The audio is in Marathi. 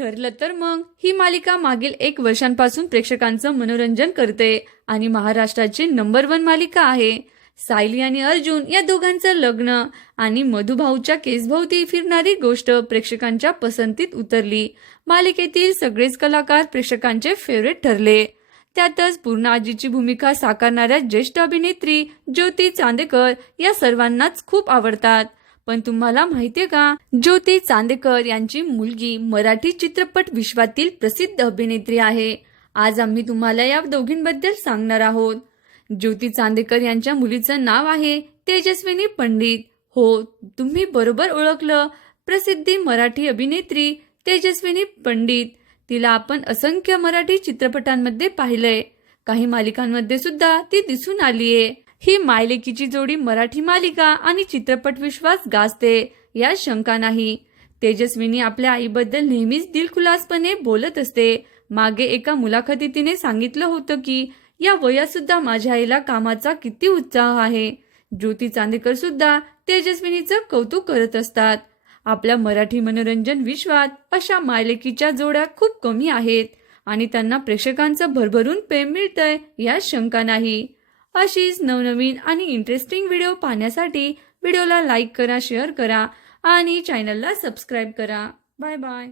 ठरलं तर मग ही मालिका मागील एक वर्षांपासून प्रेक्षकांचं मनोरंजन करते आणि महाराष्ट्राची नंबर वन मालिका आहे. सायली आणि अर्जुन या दोघांचं लग्न आणि मधुभाऊच्या केसभोवती फिरणारी गोष्ट प्रेक्षकांच्या पसंतीत उतरली. मालिकेतील सगळेच कलाकार प्रेक्षकांचे फेवरेट ठरले. त्यातच पूर्ण आजीची भूमिका साकारणाऱ्या ज्येष्ठ अभिनेत्री ज्योती चांदेकर या सर्वांनाच खूप आवडतात. पण तुम्हाला माहितीये का? ज्योती चांदेकर यांची मुलगी मराठी चित्रपट विश्वातील प्रसिद्ध अभिनेत्री आहे. आज आम्ही तुम्हाला या दोघींबद्दल सांगणार आहोत. ज्योती चांदेकर यांच्या मुलीचं नाव आहे तेजस्विनी पंडित. हो तुम्ही बरोबर ओळखलं. प्रसिद्धी मराठी अभिनेत्री तेजस्विनी पंडित. तिला आपण असंख्य मराठी चित्रपटांमध्ये पाहिलंय. काही मालिकांमध्ये सुद्धा ती दिसून आलीये. ही मायलेकीची जोडी मराठी मालिका आणि चित्रपट विश्वास गाजते यात शंका नाही. तेजस्विनी आपल्या आईबद्दल नेहमीच दिलखुलासपणे बोलत असते. मागे एका मुलाखतीत तिने सांगितलं होतं की या वयात सुद्धा माझ्या आईला कामाचा किती उत्साह आहे. ज्योती चांदेकर सुद्धा तेजस्विनीचं कौतुक करत असतात. आपल्या मराठी मनोरंजन विश्वात अशा मायलेकीच्या जोड्या खूप कमी आहेत आणि त्यांना प्रेक्षकांचं भरभरून प्रेम मिळतंय यात शंका नाही. अशीच नवनवीन आणि इंटरेस्टिंग व्हिडिओ पाहण्यासाठी व्हिडिओला लाईक करा शेअर करा आणि चॅनलला सबस्क्राईब करा. Bye bye